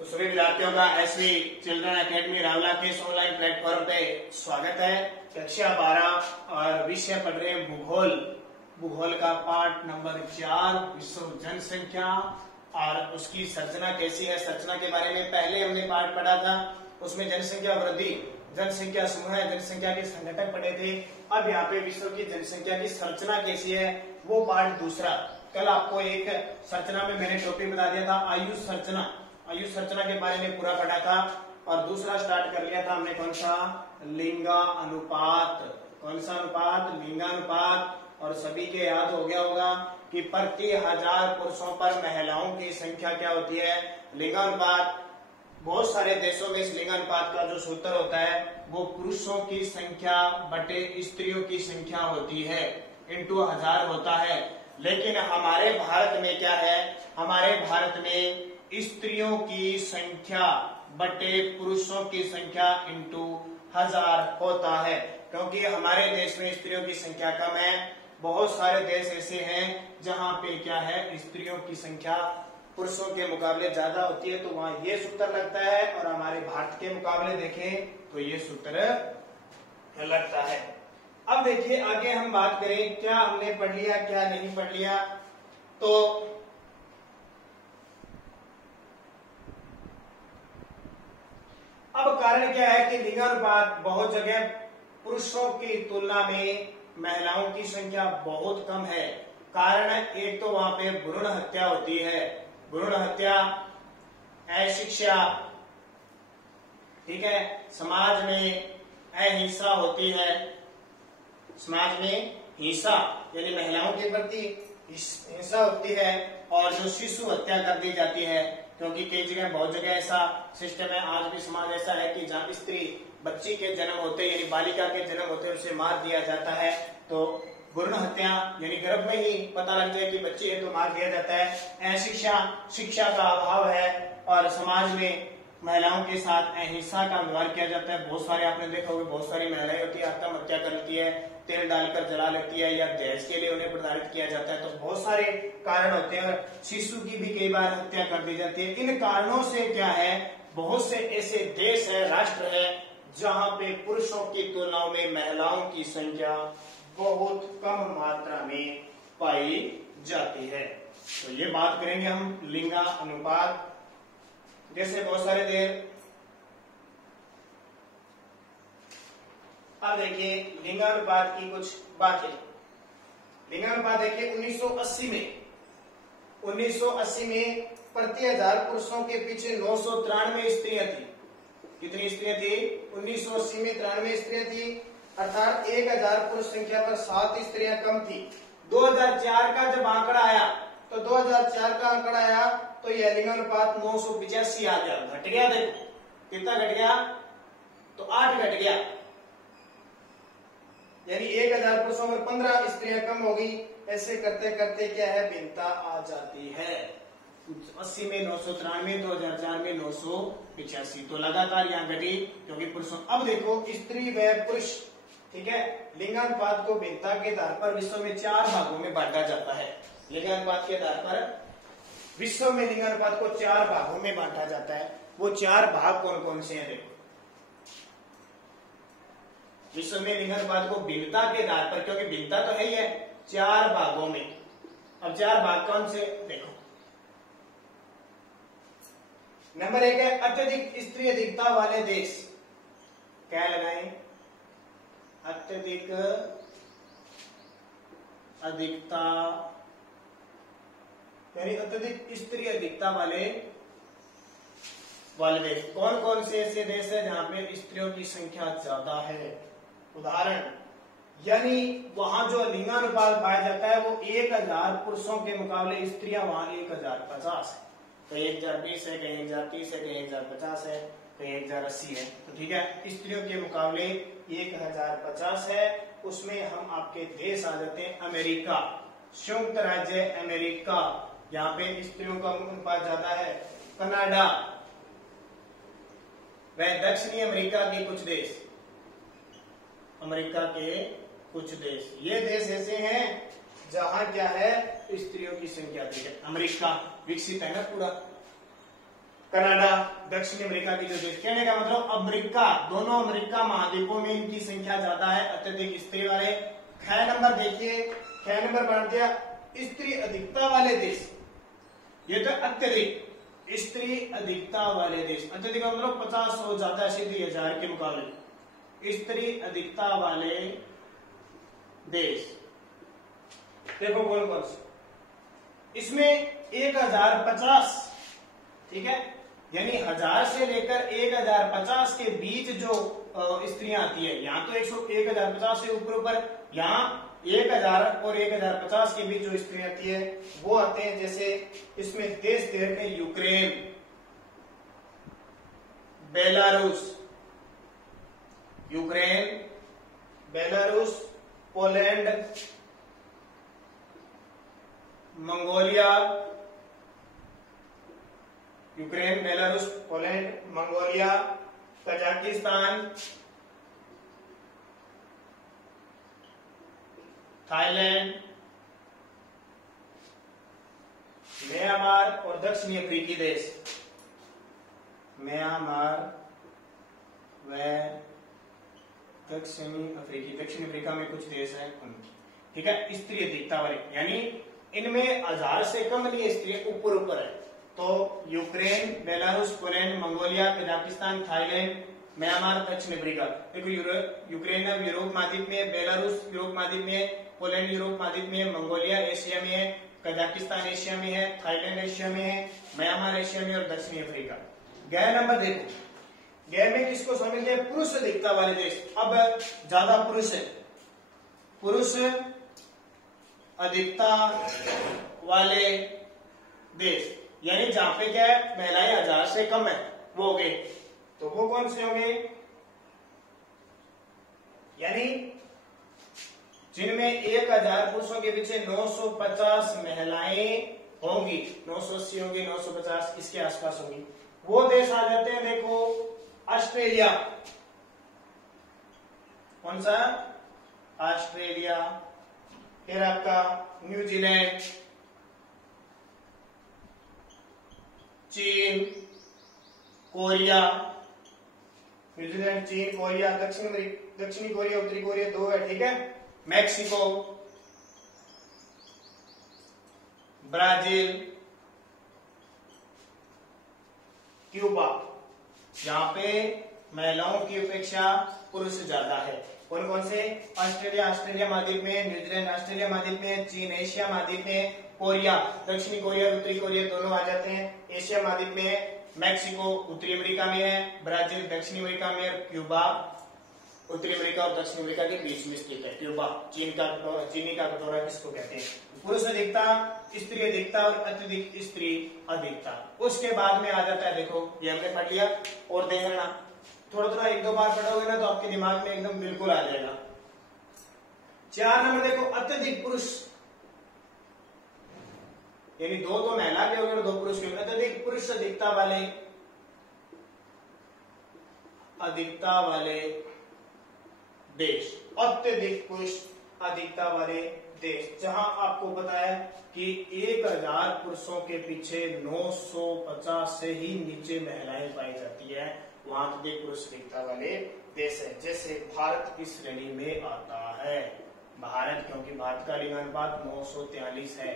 तो सभी विद्यार्थियों का एसवी चिल्ड्रन एकेडमी रावला के इस ऑनलाइन प्लेटफॉर्म पे स्वागत है। कक्षा 12 और विषय पढ़ रहे हैं भूगोल। भूगोल का पाठ नंबर 4 विश्व जनसंख्या और उसकी संरचना कैसी है। संरचना के बारे में पहले हमने पाठ पढ़ा था, उसमें जनसंख्या वृद्धि, जनसंख्या समूह, जनसंख्या के संघटक पढ़े थे। अब यहाँ पे विश्व की जनसंख्या की संरचना कैसी है वो पाठ दूसरा। कल आपको एक संरचना में मैंने टॉपिक बता दिया था आयु संरचना, आयु संरचना के बारे में पूरा पढ़ा था। और दूसरा स्टार्ट कर लिया था हमने कौन सा, लिंगानुपात। कौन सा अनुपात, लिंगानुपात। और सभी के याद हो गया होगा कि प्रति 1000 पुरुषों पर महिलाओं की संख्या क्या होती है, लिंगानुपात। बहुत सारे देशों में इस लिंगानुपात का जो सूत्र होता है वो पुरुषों की संख्या बटे स्त्रियों की संख्या होती है, इंटू 1000 होता है। लेकिन हमारे भारत में क्या है, हमारे भारत में स्त्रियों की संख्या बटे पुरुषों की संख्या इंटू 1000 होता है, क्योंकि हमारे देश में स्त्रियों की संख्या कम है। बहुत सारे देश ऐसे हैं जहां पे क्या है, स्त्रियों की संख्या पुरुषों के मुकाबले ज्यादा होती है, तो वहां ये सूत्र लगता है। और हमारे भारत के मुकाबले देखें तो ये सूत्र लगता है। अब देखिए आगे हम बात करें, क्या हमने पढ़ लिया क्या नहीं पढ़ लिया। तो अब कारण क्या है कि लिंगानुपात बहुत जगह पुरुषों की तुलना में महिलाओं की संख्या बहुत कम है। कारण एक तो वहां पे भ्रूण हत्या होती है, भ्रूण हत्या, अशिक्षा, ठीक है, समाज में अहिंसा होती है, समाज में हिंसा यानी महिलाओं के प्रति हिंसा होती है। और जो शिशु हत्या कर दी जाती है, क्योंकि कई जगह बहुत जगह ऐसा सिस्टम है, आज भी समाज ऐसा है कि जहाँ स्त्री बच्ची के जन्म होते यानी बालिका के जन्म होते उसे मार दिया जाता है। तो भ्रूण हत्या यानी गर्भ में ही पता लग जाए कि बच्ची है तो मार दिया जाता है। अशिक्षा, शिक्षा का अभाव है। और समाज में महिलाओं के साथ अहिंसा का व्यवहार किया जाता है। बहुत सारे आपने देखा होगा, बहुत सारी महिलाएं होती है आत्महत्या कर लेती है, तेल डालकर जला लेती है, या दहेज के लिए उन्हें प्रताड़ित किया जाता है। तो बहुत सारे कारण होते हैं। शिशु की भी कई बार हत्या कर दी जाती है। इन कारणों से क्या है, बहुत से ऐसे देश है, राष्ट्र है जहां पे पुरुषों की तुलना में महिलाओं की संख्या बहुत कम मात्रा में पाई जाती है। तो ये बात करेंगे हम लिंगा अनुपात। जैसे बहुत सारे देर, अब देखिए लिंगानुपात की कुछ बातें। लिंगानुपात देखिए 1980 में प्रति 1000 पुरुषों के पीछे 993 स्त्रियां थी। कितनी स्त्रियां थी? 1980 में 93 स्त्रियां थी, अर्थात 1000 पुरुष संख्या पर 7 स्त्रियां कम थी। 2004 का जब आंकड़ा आया, तो 2004 का आंकड़ा आया तो यह लिंगानुपात 985 आ गया, घट गया। देखो कितना घट गया, तो 8 घट गया, यानी 1000 पुरुषों में 15 स्त्रियां कम हो गई। ऐसे करते करते क्या है, भिन्नता आ जाती है। 80 में 993, 2004 में 985, तो लगातार यहाँ घटी क्योंकि पुरुषों। अब देखो स्त्री व पुरुष, ठीक है, लिंगानुपात को भिन्नता के आधार पर विश्व में 4 भागों में बांटा जाता है। लिंगानुपात के आधार पर विश्व में लिंगानुपात को 4 भागों में बांटा जाता है। वो 4 भाग कौन कौन से हैं? देखो विश्व में लिंगानुपात को भिन्नता के आधार पर, क्योंकि भिन्नता तो है ही है, 4 भागों में। अब 4 भाग कौन से, देखो नंबर 1 है अत्यधिक स्त्री अधिकता वाले देश। क्या लगाएं? अत्यधिक अधिकता यानी अत्यधिक स्त्री अधिकता वाले देश। कौन कौन से ऐसे देश है जहां पे स्त्रियों की संख्या ज्यादा है? उदाहरण, यानी वहां जो लिंगानुपात पाया जाता है वो 1000 पुरुषों के मुकाबले स्त्रियां वहां 1050 है। कहीं 1020 है, कहीं 1030 है, कहीं 1050 है, कहीं 1080 है। तो ठीक है, स्त्रियों के मुकाबले 1050 है। उसमें हम आपके देश आ जाते हैं अमेरिका, संयुक्त राज्य अमेरिका, यहाँ पे स्त्रियों का अनुपात ज्यादा है। कनाडा, वह दक्षिणी अमेरिका के कुछ देश, अमेरिका के कुछ देश, ये देश ऐसे हैं जहां क्या है, स्त्रियों की संख्या अधिक है। अमेरिका विकसित है ना पूरा, कनाडा, दक्षिण अमेरिका की जो देश, कहने का मतलब अमेरिका, दोनों अमेरिका महाद्वीपों में इनकी संख्या ज्यादा है अत्यधिक स्त्री वाले। ख नंबर देखिए, ख नंबर बन गया स्त्री अधिकता वाले देश। ये तो अत्यधिक स्त्री अधिकता वाले देश, अत्यधिक मतलब 50 हो ज्यादा ऐसे 1000 के मुकाबले स्त्री अधिकता वाले देश। देखो कौन कौन से, इसमें 1050, ठीक है, यानी 1000 से लेकर 1050 के बीच जो स्त्रियां आती है, यहाँ तो 1050 से ऊपर, यहाँ 1000 और 1050 के बीच जो स्त्रियां आती है वो आते हैं। जैसे इसमें देश दे रखे Ukraine, Belarus, Ukraine, Belarus, Poland, Mongolia, Ukraine, Belarus, Poland, Mongolia, Kazakhstan, Thailand, Myanmar और दक्षिणी अफ्रीकी देश, म्यांमार व दक्षिण अफ्रीका में कुछ देश हैं उनकी, ठीक है, स्त्री अधिकता वाले, यानी इनमें 1000 से कम नहीं स्त्री ऊपर है। तो Ukraine, Belarus, Poland, Mongolia, Kazakhstan, Thailand, Myanmar, दक्षिण अफ्रीका। देखो यूक्रेन अब यूरोप महाद्वीप में, बेलारूस यूरोप महाद्वीप में, पोलैंड यूरोप महाद्वीप में, मंगोलिया एशिया में है, कजाकिस्तान एशिया में है, थाईलैंड एशिया में है, म्यांमार एशिया में और दक्षिणी अफ्रीका। गैर नंबर देखो, गैर में किसको शामिल किया, पुरुष अधिकता वाले देश। अब ज्यादा पुरुष है, पुरुष अधिकता वाले देश, यानी जहां पे क्या है महिलाएं 1000 से कम है वो हो गए, तो वो कौन से होंगे, यानी जिनमें 1000 पुरुषों के पीछे 950 महिलाएं होंगी, 980 होंगी, 950 इसके आसपास होंगी, वो देश आ जाते हैं। देखो ऑस्ट्रेलिया, कौन सा, ऑस्ट्रेलिया, फिर आपका न्यूजीलैंड, चीन, कोरिया, न्यूजीलैंड, चीन, कोरिया, दक्षिणी कोरिया, उत्तरी कोरिया 2 है, ठीक है, मैक्सिको, ब्राजील, क्यूबा, जहां पे महिलाओं की अपेक्षा पुरुष ज्यादा है। कौन कौन से, ऑस्ट्रेलिया महाद्वीप में, न्यूजीलैंड ऑस्ट्रेलिया महाद्वीप में, चीन एशिया महाद्वीप में, कोरिया दक्षिणी कोरिया और उत्तरी कोरिया दोनों आ जाते हैं एशिया महाद्वीप में है, मैक्सिको उत्तरी अमेरिका में है, ब्राजील दक्षिणी अमेरिका में, और क्यूबा उत्तरी अमेरिका और दक्षिण अमेरिका के बीच में स्थित है। क्यूबा चीनी का कटोरा किसको कहते हैं। पुरुष अधिकता, स्त्री अधिकता और अत्यधिक स्त्री अधिकता। उसके बाद में आ जाता है, देखो ये हमने पढ़ लिया, और देख लेना थोड़ा थोड़ा 1-2 बार पढ़ोगे ना तो आपके दिमाग में एकदम बिल्कुल आ जाएगा। 4 नंबर देखो अत्यधिक पुरुष, यानी 2 तो महिला के होंगे और 2 पुरुष के होंगे। अत्यधिक पुरुष अधिकता वाले देश, अत्यधिक पुरुष अधिकता वाले देश, जहां आपको पता है कि 1000 पुरुषों के पीछे 950 से ही नीचे महिलाएं पाई जाती है, वहां अत्यधिक पुरुष अधिकता वाले देश है। जैसे भारत की श्रेणी में आता है, भारत, क्योंकि भारत का लिंगानुपात 943 है,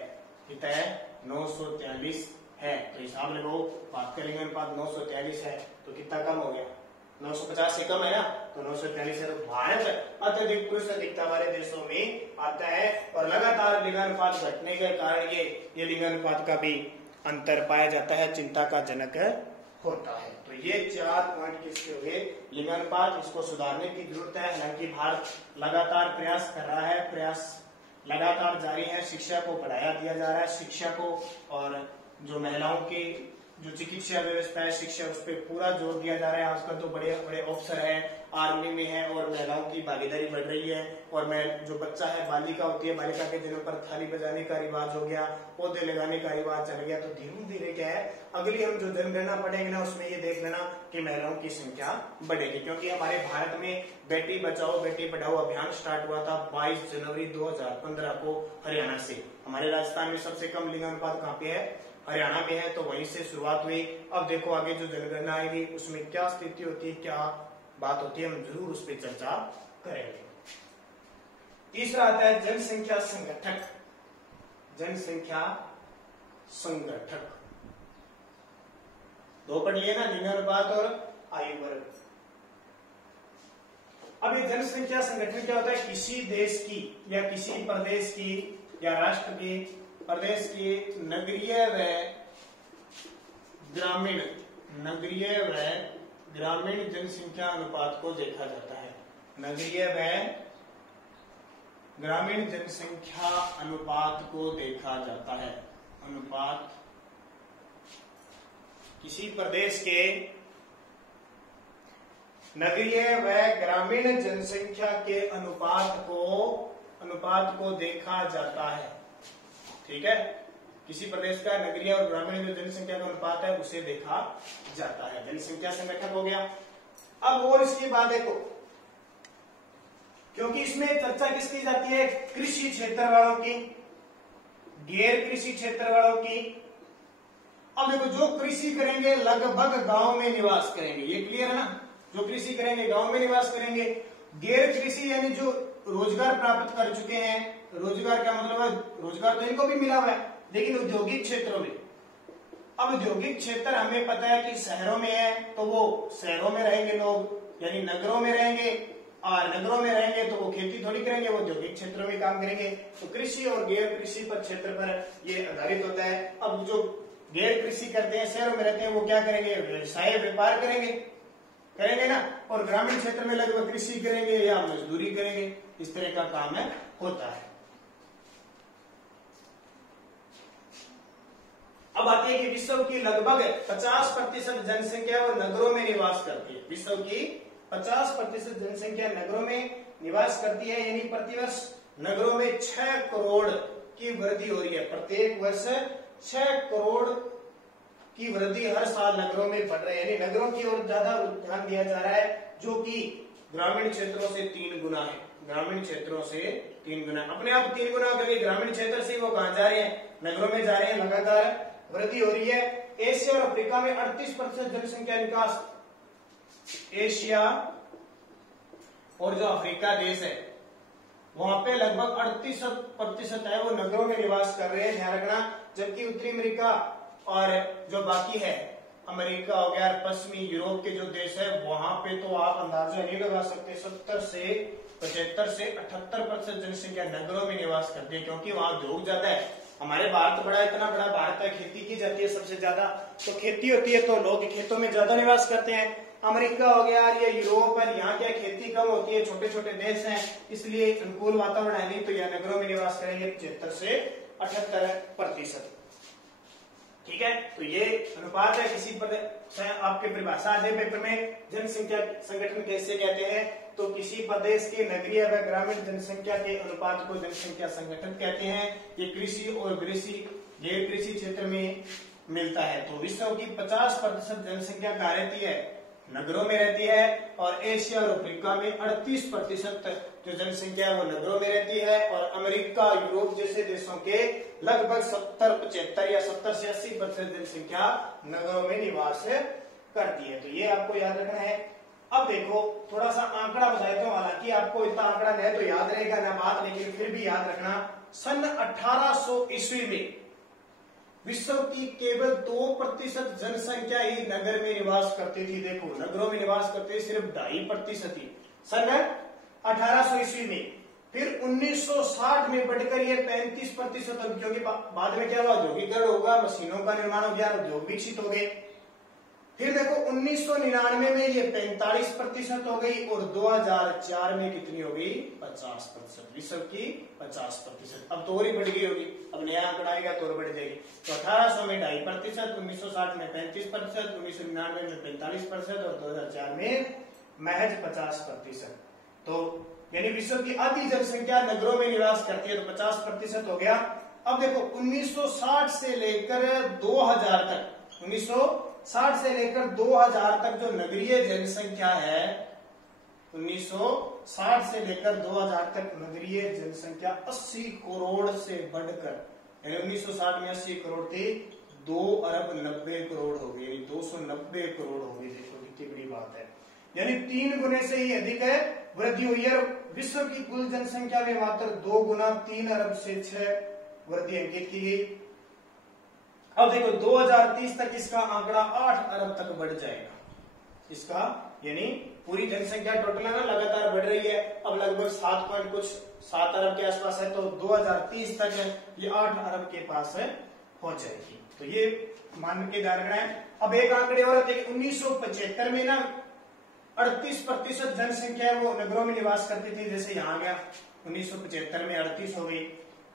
कितना है 943 है, तो हिसाब लगाओ भारत का लिंगानुपात 943 है तो कितना कम हो गया, 950 से कम है ना, तो 943 है, तो भारत अत्यधिक पुरुष अधिकता वाले देशों में आता है। और लगातार लिंगानुपात घटने के कारण ये लिंगानुपात का भी अंतर पाया जाता है, चिंता का जनक होता है। तो ये 4 पॉइंट किसके हुए, लिंगानुपात, इसको सुधारने की जरूरत है। हालांकि भारत लगातार प्रयास कर रहा है, प्रयास लगातार जारी है, शिक्षा को बढ़ाया दिया जा रहा है, शिक्षा को, और जो महिलाओं की जो चिकित्सा व्यवस्था है, शिक्षा, उस पर पूरा जोर दिया जा रहा है। आजकल तो बड़े बड़े अफसर हैं, आर्मी में है, और महिलाओं की भागीदारी बढ़ रही है। और जो बच्चा है, बालिका होती है, बालिका के जन्म पर थाली बजाने का रिवाज हो गया, पौधे लगाने का रिवाज चल गया। तो धीरे धीरे क्या है, अगली हम जो जनगणना पढ़ेंगे ना, उसमें ये देख लेना कि महिलाओं की संख्या बढ़ेगी, क्योंकि हमारे भारत में बेटी बचाओ बेटी पढ़ाओ अभियान स्टार्ट हुआ था 22 जनवरी 2015 को हरियाणा से। हमारे राजस्थान में सबसे कम लिंगानुपात कहाँ पे है, हरियाणा में है तो वहीं से शुरुआत हुई। अब देखो आगे जो जनगणना आएगी उसमें क्या स्थिति होती है, क्या बात होती है, हम जरूर उस पर चर्चा करेंगे। तीसरा आता है जनसंख्या संगठक। जनसंख्या संगठक दो पढ़ लिए ना, लिंगानुपात और आयु वर्ग। अब ये जनसंख्या संगठन क्या होता है, किसी देश की या किसी प्रदेश की या राष्ट्र की, प्रदेश की नगरीय व ग्रामीण जनसंख्या अनुपात को देखा जाता है। नगरीय व ग्रामीण जनसंख्या अनुपात को देखा जाता है। अनुपात किसी प्रदेश के नगरीय व ग्रामीण जनसंख्या के अनुपात को देखा जाता है। ठीक है, किसी प्रदेश का नगरीय और ग्रामीण जो जनसंख्या का अनुपात है उसे देखा जाता है। जनसंख्या संगठन हो गया। अब और इसकी बात देखो, क्योंकि इसमें चर्चा किसकी जाती है, कृषि क्षेत्र वालों की, गैर कृषि क्षेत्र वालों की। अब देखो जो कृषि करेंगे लगभग गांव में निवास करेंगे, ये क्लियर है ना, जो कृषि करेंगे गांव में निवास करेंगे। गैर कृषि यानी जो रोजगार प्राप्त कर चुके हैं, रोजगार का मतलब है रोजगार तो इनको भी मिला हुआ है, लेकिन औद्योगिक क्षेत्रों में। अब औद्योगिक क्षेत्र हमें पता है कि शहरों में है तो वो शहरों में रहेंगे लोग, यानी नगरों में रहेंगे, और नगरों में रहेंगे तो वो खेती थोड़ी करेंगे, वो औद्योगिक क्षेत्रों में काम करेंगे। तो कृषि और गैर कृषि पर क्षेत्र पर ये आधारित होता है। अब जो गैर कृषि करते हैं, शहरों में रहते हैं, वो क्या करेंगे, व्यवसाय व्यापार करेंगे ना, और ग्रामीण क्षेत्र में लगभग कृषि करेंगे या मजदूरी करेंगे, इस तरह का काम है होता है। अब आती है कि विश्व की लगभग 50% जनसंख्या वो नगरों में निवास करती है। विश्व की 50% जनसंख्या नगरों में निवास करती है, यानी प्रतिवर्ष नगरों में 6 करोड़ की वृद्धि हो रही है। प्रत्येक वर्ष 6 करोड़ की वृद्धि हर साल नगरों में बढ़ रही है, यानी नगरों की ओर ज्यादा ध्यान दिया जा रहा है, जो कि ग्रामीण क्षेत्रों से 3 गुना है। ग्रामीण क्षेत्रों से 3 गुना, अपने आप 3 गुना, क्योंकि ग्रामीण क्षेत्र से वो कहां जा रहे हैं, नगरों में जा रहे हैं, लगातार वृद्धि हो रही है। एशिया और अफ्रीका में 38% जनसंख्या विकास, एशिया और जो अफ्रीका देश है वहां पे लगभग 38% है वो नगरों में निवास कर रहे हैं, ध्यान रखना। जबकि उत्तरी अमेरिका और जो बाकी है, अमेरिका हो गया, पश्चिमी यूरोप के जो देश है, वहां पे तो आप अंदाजा नहीं लगा सकते, 70 से 75 से 78% जनसंख्या नगरों में निवास करती है, क्योंकि वहां उद्योग ज्यादा है। हमारे भारत बड़ा, इतना बड़ा भारत है, खेती की जाती है सबसे ज्यादा, तो खेती होती है तो लोग खेतों में ज्यादा निवास करते हैं। अमेरिका हो गया या यूरोप है, यहाँ क्या खेती कम होती है, छोटे छोटे देश हैं, इसलिए अनुकूल वातावरण है नहीं, तो यह नगरों में निवास करेंगे 75 से 78%। ठीक है, तो ये अनुपात है। किसी पर आपके परिभाषा आ जाए पेपर में, जनसंख्या संगठन कैसे कहते हैं, तो किसी प्रदेश के नगरीय व ग्रामीण जनसंख्या के अनुपात को जनसंख्या संगठन कहते हैं। ये कृषि और गैर कृषि क्षेत्र में मिलता है। तो विश्व की 50% जनसंख्या कहाँ रहती है, नगरों में रहती है, और एशिया और अफ्रीका में 38% जो जनसंख्या है वो नगरों में रहती है, और अमेरिका, यूरोप जैसे देशों के लगभग 70-75 या 70 से 80% जनसंख्या नगरों में निवास करती है। तो ये आपको याद रखना है। अब देखो थोड़ा सा आंकड़ा बता देता हूं, हालांकि आपको इतना आंकड़ा नहीं तो याद रहेगा ना बात, लेकिन फिर भी याद रखना। सन 1800 ईस्वी में विश्व की केवल 2% जनसंख्या ही नगर में निवास करती थी। देखो नगरों में निवास करते सिर्फ 2.5% ही सन 1800 ईस्वी में। फिर 1960 में बढ़कर ये 35%, क्योंकि बाद में क्या हुआ, औद्योगिकरण होगा, मशीनों का निर्माण हो गया, उद्योग विकसित हो गए। फिर देखो 1999 में ये 45% हो गई, और 2004 में कितनी हो गई, 50%। विश्व की 50%। अब तो और ही बढ़ गई होगी, अब नया आंकड़ा आएगा तो और बढ़ जाएगी। तो 1800 में 2.5%, 1960 में 35%, 1999 में 45% और 2004 में महज 50%। तो यानी विश्व की आधी जनसंख्या नगरों में निवास करती है, तो 50% हो गया। अब देखो 1960 से लेकर 2000 तक, 1960 से लेकर 2000 तक जो नगरीय जनसंख्या है, 1960 से लेकर 2000 तक नगरीय जनसंख्या 80 करोड़ से बढ़कर, यानी 1960 में 80 करोड़ थी, 2,90,00,000,000 हो गई, 290 करोड़ हो गई। देखो कितनी बड़ी बात है, यानी 3 गुने से ही अधिक है वृद्धि हुई है। विश्व की कुल जनसंख्या में मात्र 2 गुना 3 अरब से 6 वृद्धि अंकित की गई। अब देखो 2030 तक इसका आंकड़ा 8 अरब तक बढ़ जाएगा इसका, यानी पूरी जनसंख्या टोटल है ना लगातार बढ़ रही है, अब लगभग 7 अरब के आसपास है, तो 2030 तक ये 8 अरब के पास पहुंच जाएगी। तो ये मान के ध्यान रखना है। अब एक आंकड़े और आते हैं, 1975 में ना 38% जनसंख्या वो नगरों में निवास करती थी, जैसे यहाँ गया 1975 में 38 हो गई।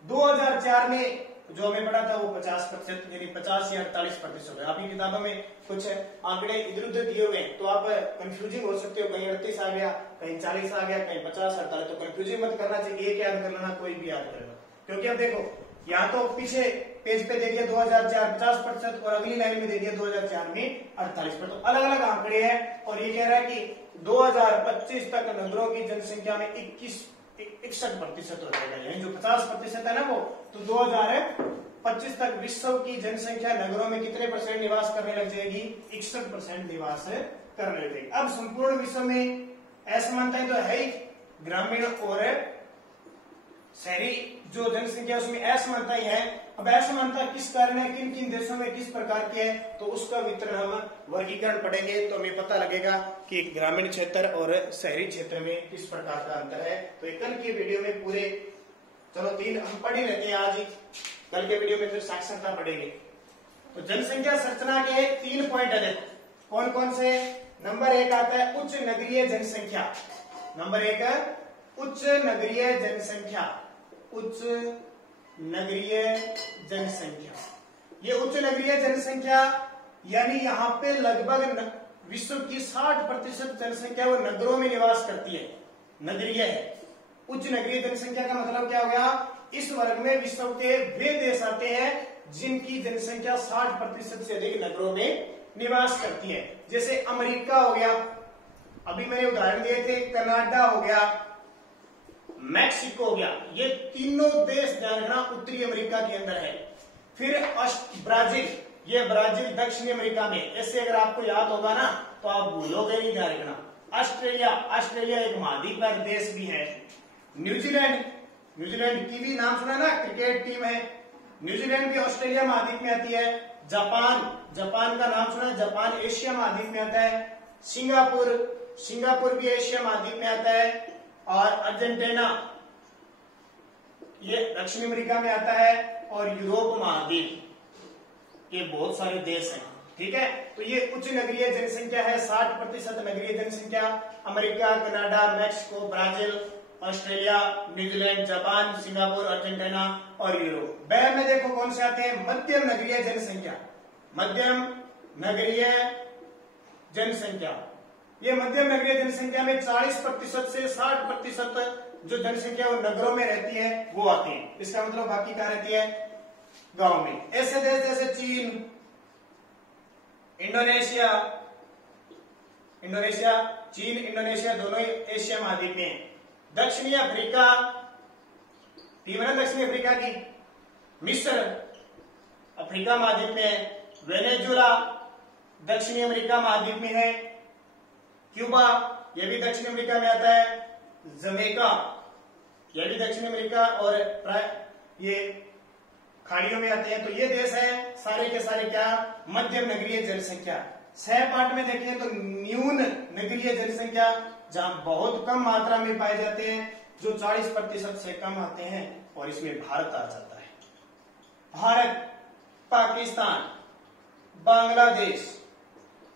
2004 में जो हमें पढ़ा था वो 50%, यानी 50 या 48% हो गया। आपकी किताबों में कुछ आंकड़े इधर उधर दिए हुए हैं तो आप कंफ्यूजिंग हो सकते हो, कहीं 38 आ गया, कहीं 40 आ गया, कहीं 50, 48, तो कंफ्यूजिंग मत करना चाहिए, एक याद कर लेना, कोई भी याद कर लो। क्योंकि अब देखो यहाँ तो पीछे पेज पे दे दिया 2004 50% और अगली लाइन में दे दिया 2004 में 48%, तो अलग अलग आंकड़े हैं। और ये कह रहा है कि 2025 तक नगरों की जनसंख्या में 61% हो जाएगा, यानी जो 50% है ना वो, तो 2025 तक विश्व की जनसंख्या नगरों में कितने परसेंट निवास करने लग जाएगी? 61% निवास करने लग जाएगी। अब संपूर्ण विश्व में असमानताएं तो है ही, ग्रामीण और शहरी जो जनसंख्या उसमें असमानताएं है। अब असमानता किस कारण है, किन किन देशों में किस प्रकार की है, तो उसका वितरण हम वर्गीकरण पढ़ेंगे तो हमें पता लगेगा कि ग्रामीण क्षेत्र और शहरी क्षेत्र में किस प्रकार का अंतर है। तो कल के वीडियो में पूरे चलो 3 हम पढ़ ही रहते हैं आज ही, कल के वीडियो में फिर साक्षरता पढ़ेंगे। तो जनसंख्या संरचना के 3 पॉइंट है, देखो कौन कौन से। नंबर 1 आता है उच्च नगरीय जनसंख्या। नंबर 1 उच्च नगरीय जनसंख्या, उच्च नगरीय जनसंख्या। ये उच्च नगरीय जनसंख्या यानी यहाँ पे लगभग विश्व की 60% जनसंख्या वो नगरों में निवास करती है, नगरीय है। उच्च नगरीय जनसंख्या का मतलब क्या हो गया, इस वर्ग में विश्व के वे देश आते हैं जिनकी जनसंख्या 60% से अधिक नगरों में निवास करती है। जैसे अमेरिका हो गया, अभी मैंने उदाहरण दिए थे, कनाडा हो गया, मैक्सिको हो गया, ये तीनों देश ध्यान रखना उत्तरी अमेरिका के अंदर है। फिर ब्राजील, ये ब्राजील दक्षिणी अमेरिका में, ऐसे अगर आपको याद होगा ना तो आप भूलोगे नहीं, ध्यान रखना। ऑस्ट्रेलिया, ऑस्ट्रेलिया एक महाद्वीप का देश भी है। न्यूजीलैंड, न्यूजीलैंड की भी नाम सुना ना, क्रिकेट टीम है, न्यूजीलैंड भी ऑस्ट्रेलिया महाद्वीप में आती है। जापान, जापान का नाम सुना, जापान एशिया महाद्वीप में आता है। सिंगापुर, सिंगापुर भी एशिया महाद्वीप में आता है। और अर्जेंटीना ये दक्षिण अमेरिका में आता है। और यूरोप महाद्वीप, ये बहुत सारे देश हैं, ठीक है। तो ये उच्च नगरीय जनसंख्या है, 60% नगरीय जनसंख्या। America, Canada, Mexico, Brazil, Australia, New Zealand, Japan, Singapore, Argentina और यूरोप। ब में देखो कौन से आते हैं, मध्यम नगरीय जनसंख्या। मध्यम नगरीय जनसंख्या, ये मध्यम नगरीय जनसंख्या में 40% से 60% जो जनसंख्या वो नगरों में रहती है वो आती है। इसका मतलब बाकी क्या रहती है, गांव में। ऐसे देश जैसे चीन, इंडोनेशिया, चीन इंडोनेशिया दोनों ही एशिया महाद्वीप में है। दक्षिणी अफ्रीका, टीम है ना दक्षिणी अफ्रीका की। मिस्र अफ्रीका महाद्वीप में है। वेनेजुला दक्षिणी अमेरिका महाद्वीप में है। क्यूबा, ये भी दक्षिण अमेरिका में आता है। जमैका, ये भी दक्षिण अमेरिका और ये खाड़ियों में आते हैं। तो ये देश है सारे के सारे क्या, मध्यम नगरीय जनसंख्या। सह पार्ट में देखें तो न्यून नगरीय जनसंख्या, जहां बहुत कम मात्रा में पाए जाते हैं, जो 40% से कम आते हैं, और इसमें भारत आ जाता है। भारत, पाकिस्तान, बांग्लादेश,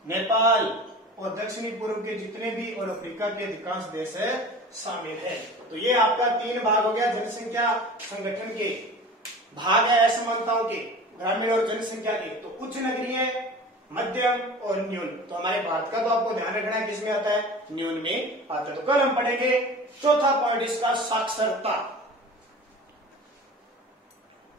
नेपाल और दक्षिणी पूर्व के जितने भी और अफ्रीका के अधिकांश देश है शामिल है। तो ये आपका 3 भाग हो गया जनसंख्या संगठन के। भाग है असमानताओं के, ग्रामीण और जनसंख्या के। तो उच्च नगरीय, मध्यम और न्यून। तो हमारे भारत का तो आपको ध्यान रखना है किसमें आता है, न्यून में आता है। तो कल हम पढ़ेंगे चौथा पॉइंट इसका, साक्षरता।